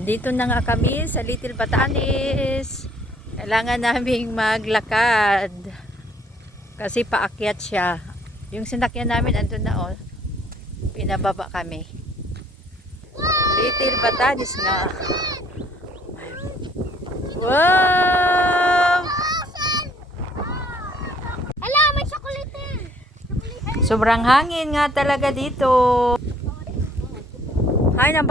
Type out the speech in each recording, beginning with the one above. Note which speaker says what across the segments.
Speaker 1: Dito na nga kami sa Little Batanes. Kailangan naming maglakad. Kasi paakyat siya. Yung sinakyan namin, andun na oh. Pinababa kami. Little Batanes nga. Wow!
Speaker 2: Ala, may chocolate.
Speaker 1: Sobrang hangin nga talaga dito. Ay, nang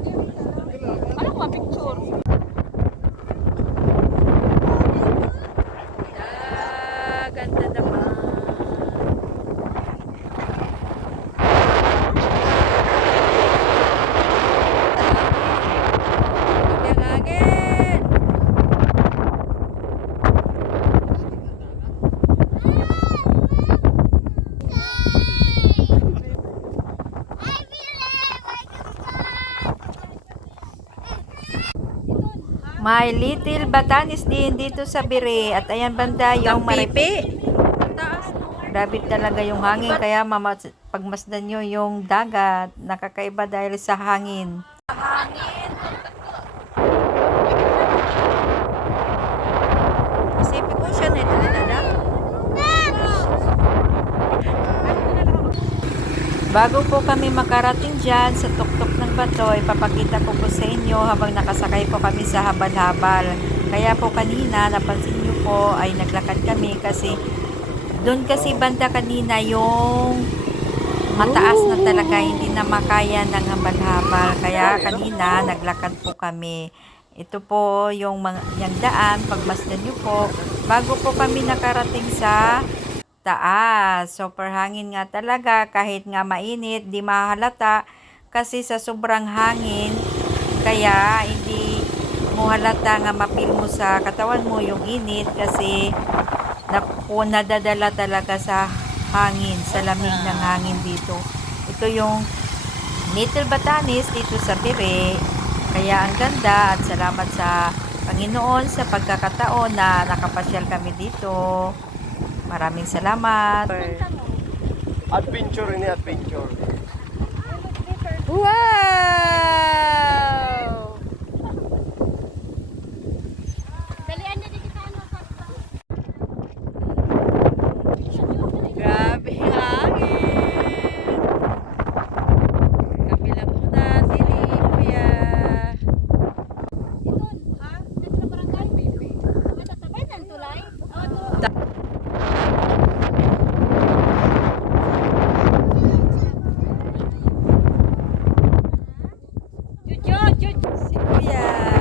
Speaker 2: Ano ko picture?
Speaker 1: Ah, ganda naman. Ang hangin. My little Batanes din dito sa Bire at ayan banda yung maripi. Grabe talaga yung hangin kaya mama, pagmasdan nyo yung dagat nakakaiba dahil sa hangin. Pacific Ocean ito na dada. Bago po kami makarating dyan sa tuktok ng bato, ipapakita ko po sa inyo habang nakasakay po kami sa habal-habal. Kaya po kanina, napansin nyo po, ay naglakad kami kasi doon kasi banda kanina yung mataas na talaga, hindi na makaya ng habal-habal. Kaya kanina, naglakad po kami. Ito po yung, mga, yung daan, pagmasdan nyo po, bago po kami nakarating sa taas. Super hangin nga talaga kahit nga mainit, di mahalata kasi sa sobrang hangin kaya hindi mo halata nga mapil mo sa katawan mo yung init kasi napo nadadala talaga sa hangin, sa lamig ng hangin dito. Ito yung Little Batanes dito sa Pire. Kaya ang ganda at salamat sa Panginoon sa pagkakataon na nakapasyal kami dito. Maraming salamat.
Speaker 3: Adventure ini adventure.
Speaker 1: Wow! 食咩